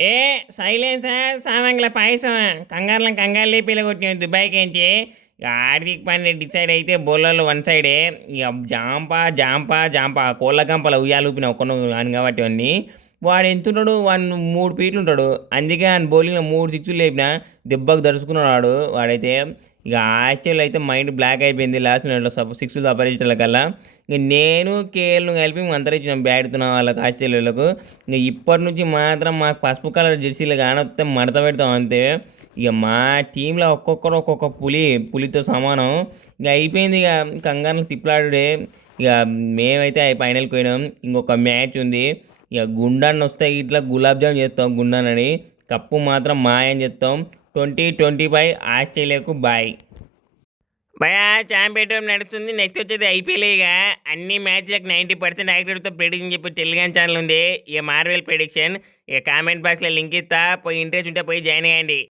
ఏ silencer సామాంగ్ల పాయసం కంగారులం కంగారు లేపిల కొట్టిన దుబాయ్కించి ఇక ఆర్థిక పని డిసైడ్ అయితే బౌలర్లు వన్ సైడే. ఇక జాంపా జాంపా జాంపా. కోళ్ళ గంపల ఉయ్యాలు ఊపిన ఒక్కను అని కాబట్టి అన్నీ వాడు ఎంతుంటాడు? వాడు మూడు ఫీట్లు ఉంటాడు. అందుకే ఆయన బౌలింగ్లో మూడు సిక్స్లు లేపిన దెబ్బకు దడుచుకున్నాడు వాడు. వాడైతే ఇక ఆస్ట్రేలియా అయితే మైండ్ బ్లాక్ అయిపోయింది లాస్ట్ నెలలో సిక్స్ అపరిచితుల కల్లా. ఇంక నేను కేఎల్ను కలిపి మంతరించిన బ్యాడుతున్న వాళ్ళకి ఆస్ట్రేలియాలకు ఇంక ఇప్పటి నుంచి మాత్రం మాకు పసుపు కలర్ జెర్సీలు కానొస్తే మడత పెడతాం అంతే. ఇక మా టీంలో ఒక్కొక్కరు ఒక్కొక్క పులి పులితో సమానం. ఇక అయిపోయింది ఇక కంగారు తిప్పలాడుడే. ఇక మేమైతే ఫైనల్కి పోయినాం. ఇంకొక మ్యాచ్ ఉంది. ఇక గుండాన్ని వస్తే ఇట్లా గులాబ్ జామ్ చేస్తాం గుండానని. కప్పు మాత్రం మాయని చేస్తాం. ట్వంటీ ట్వంటీ ఫైవ్ ఆస్ట్రేలియాకు బాయ్. భయా ఛాంపియన్ నడుస్తుంది. నెక్స్ట్ వచ్చేది ఐపీఎల్ ఇక. అన్ని మ్యాచ్లకు నైంటీ పర్సెంట్ యాక్టివ్తో ప్రిడిక్షన్ చెప్పి టెలిగ్రామ్ ఛానల్ ఉంది. ఇక మార్వెల్ ప్రిడిక్షన్ ఇక కామెంట్ బాక్స్లో లింక్ ఇస్తా. పోయి ఇంట్రెస్ట్ ఉంటే పోయి జాయిన్ అయ్యండి